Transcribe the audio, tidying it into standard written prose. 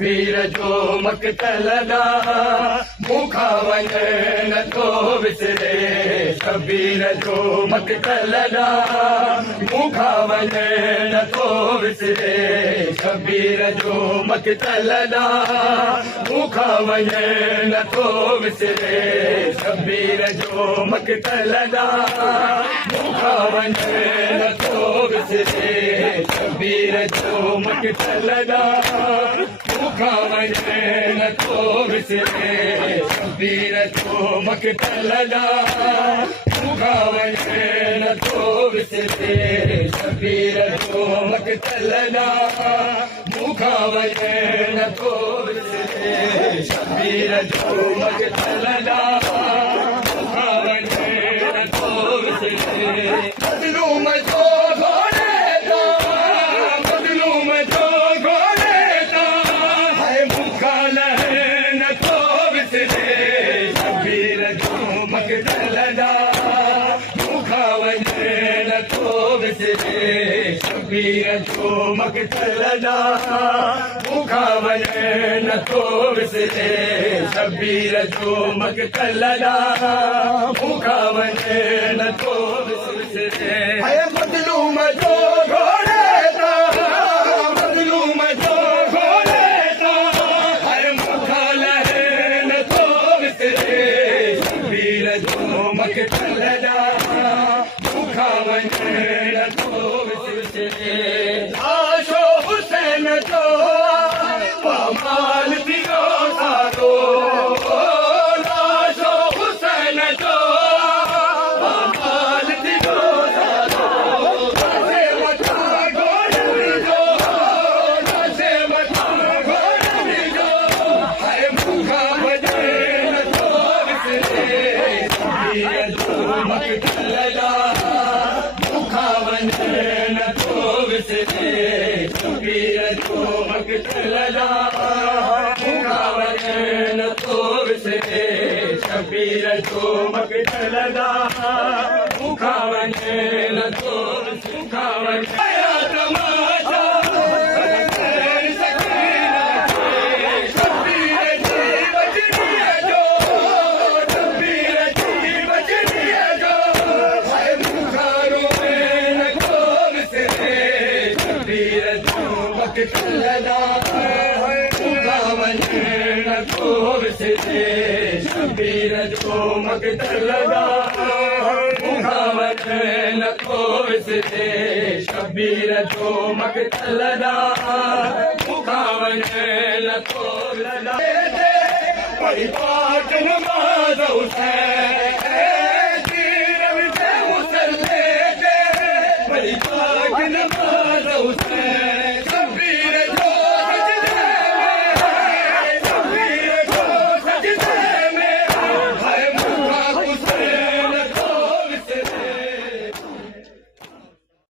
शबीर जो मक़तल ॾांहुं मूंखा वञे नथो विसरे शबीर जो मक़तल ॾांहुं मूंखा वञे नथो विसरे शबीर जो मक़तल ॾांहुं मूंखा वञे नथो विसरे शबीर जो मक़तल ॾांहुं मूंखा वञे नथो विसरे शबीर जो मक़तल ॾांहुं मूंखा वञे नथो विसरे शबीर जो मक़तल ॾांहुं मूंखा वञे नथो विसरे शबीर जो मक़तल ॾांहुं मूंखा वञे नथो विसरे शबीर जो मक़तल ॾांहुं मूंखा वञे नथो विसरे मज़लूम जो घोड़े तां मज़लूम जो घोड़े तां हाय मूंखा लहे नथो विसरे शबीर जो मक़तल ॾांहुं मूंखा वञे नथो विसरे शबीर जो मक़तल ॾांहुं मूंखा वञे नथो विसरे शबीर जो मक़तल ॾांहुं मूंखा वञे नथो विसरे हाय मज़लूम जो घोड़े तां मज़लूम जो घोड़े तां हाय मूंखा लहे नथो विसरे शबीर जो मक़तल ॾांहुं मूंखा वञे नथो विसरे आशो हुसैन जो पामाल थियो सारो लाशो हुसैन जो पामाल थियो सारो नासे मथां घोड़नि जो नासे मथां घोड़नि जो हाय मूंखा वञे नथो विसरे शबीर जो मक़तल ॾांहुं मूंखा वञे नथो विसरे शबीर जो मक़तल ॾांहुं मूंखा वञे नथो विसरे शबीर जो मक़तल ॾांहुं मूंखा वञे नथो मूंखा वञे तमाशा शबीर जी बजनीअ जो शबीर जी बजनीअ जो हाय मूंखा रोए नथो विसरे शबीर जो मक़तल ॾांहुं मूंखा वञे नथो विसरे शबीर जो मक़तल ॾांहुं मूंखा वञे नथो विसरे शबीर जो मक़तल ॾांहुं मूंखा वञे नथो विसरे पढ़ी पाठ नमाज़ हुसैन